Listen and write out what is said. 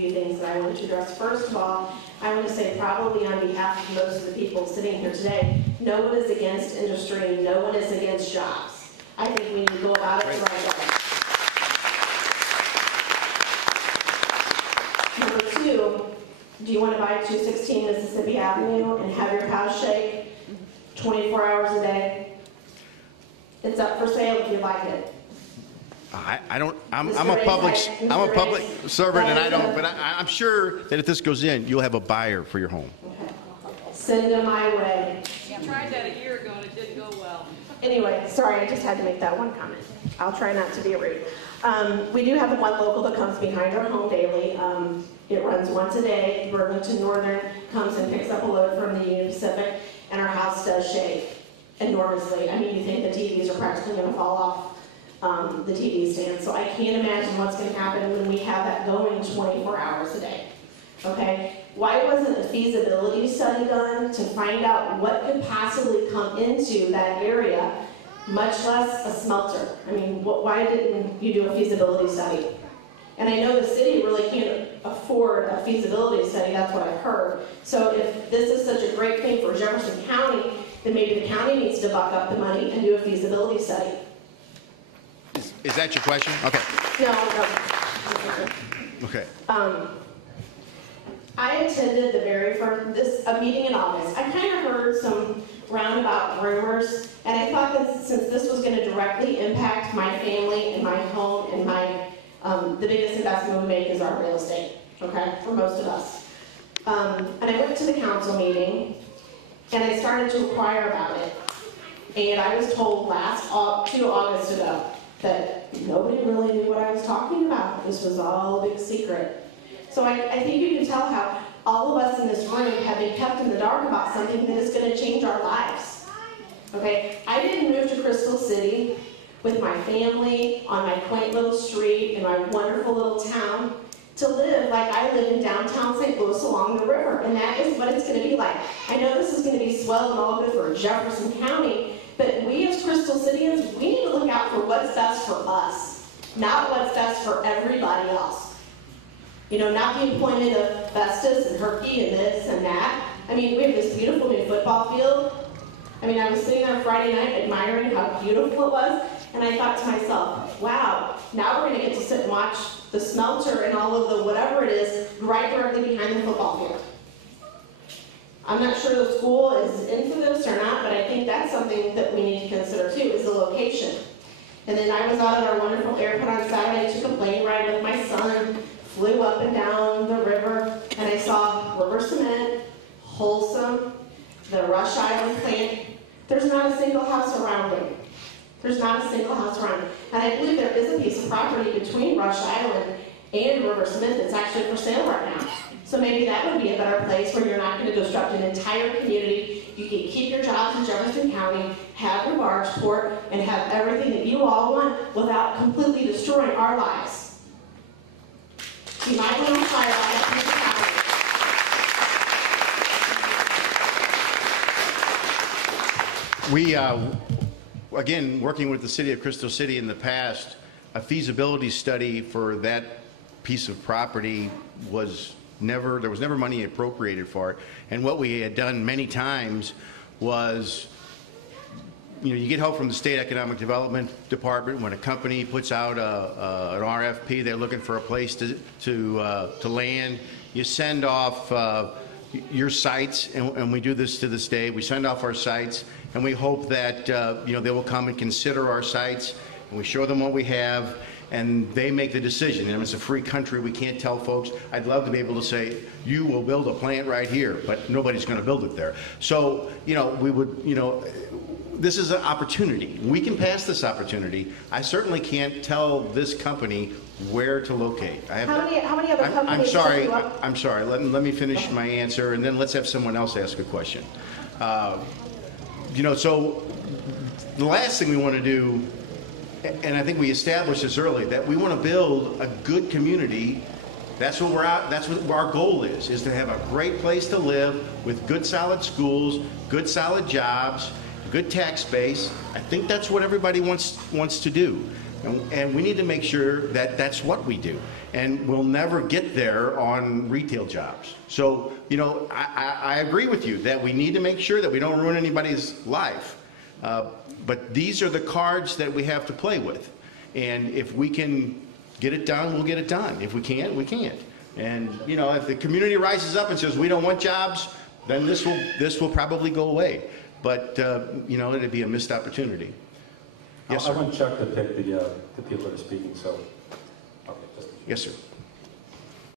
few things that I wanted to address. First of all, I want to say probably on behalf of most of the people sitting here today, no one is against industry, no one is against jobs. I think we need to go about it the right way. Number two, do you want to buy 216 Mississippi Avenue and have your cows shake 24 hours a day? It's up for sale if you like it. I'm a public servant, and I don't. But I'm sure that if this goes in, you'll have a buyer for your home. Okay. Send them my way. Yeah, tried that a year ago and it didn't go well. Anyway, sorry, I just had to make that one comment. I'll try not to be rude. We do have one local that comes behind our home daily. It runs once a day. Burlington Northern comes and picks up a load from the Union Pacific, and our house does shake enormously. I mean, you think the TVs are practically going to fall off the TV stand. So I can't imagine what's going to happen when we have that going 24 hours a day. Okay? Why wasn't a feasibility study done to find out what could possibly come into that area, much less a smelter? I mean, why didn't you do a feasibility study? And I know the city really can't afford a feasibility study, that's what I've heard. So if this is such a great thing for Jefferson County, then maybe the county needs to buck up the money and do a feasibility study. Is that your question? Okay. No. Okay. I attended the very first a meeting in August. I kind of heard some roundabout rumors, and I thought that since this was going to directly impact my family and my home and my the biggest investment we make is our real estate. Okay, for most of us. And I went to the council meeting, and I started to inquire about it. And I was told 2 August ago that nobody really knew what I was talking about. This was all a big secret. So I think you can tell how all of us in this room have been kept in the dark about something that is going to change our lives. Okay? I didn't move to Crystal City with my family on my quaint little street in my wonderful little town to live like I live in downtown St. Louis along the river. And that is what it's going to be like. I know this is going to be swell and all good for Jefferson County, but we as Crystal Cityans, we need to look out for what's best for us, not what's best for everybody else. You know, not the employment of Festus and Herky and this and that. I mean, we have this beautiful new football field. I mean, I was sitting there Friday night admiring how beautiful it was, and I thought to myself, wow, now we're going to get to sit and watch the smelter and all of the whatever it is right directly behind the football field. I'm not sure the school is in for this or not, but I think that's something that we need to consider too, is the location. And then I was out at our wonderful airport on Saturday, took a plane ride with my son, flew up and down the river, and I saw River Cement, Wholesome, the Rush Island plant. There's not a single house around it. There's not a single house around it. And I believe there is a piece of property between Rush Island and River Cement that's actually for sale right now. So maybe that would be a better place where you're not going to disrupt an entire community. You can keep your jobs in Jefferson County, have your barge port, and have everything that you all want without completely destroying our lives. You might want to fire on that piece of property. We, again, working with the City of Crystal City in the past, a feasibility study for that piece of property was never, there was never money appropriated for it. And what we had done many times was, you know, you get help from the State Economic Development Department when a company puts out an RFP, they're looking for a place to land. You send off your sites, and we do this to this day. We send off our sites, and we hope that you know, they will come and consider our sites, and we show them what we have, and they make the decision. And it's a free country. We can't tell folks. I'd love to be able to say, you will build a plant right here, but nobody's going to build it there. So, you know, we would, you know, this is an opportunity. We can pass this opportunity. I certainly can't tell this company where to locate. How many other companies? I'm sorry. Let me finish my answer, and then let's have someone else ask a question. You know, so the last thing we want to do, and I think we established this early, that we want to build a good community. That's what we're out. That's what our goal is to have a great place to live with good, solid schools, good, solid jobs, good tax base. I think that's what everybody wants to do. And we need to make sure that that's what we do. And we'll never get there on retail jobs. So, you know, I agree with you that we need to make sure that we don't ruin anybody's life. But these are the cards that we have to play with. And if we can get it done, we'll get it done. If we can't, we can't. And, you know, if the community rises up and says we don't want jobs, then this will probably go away. But, you know, it'd be a missed opportunity. Yes, I sir. want Chuck to pick the people that are speaking, so. Okay, Yes, sir.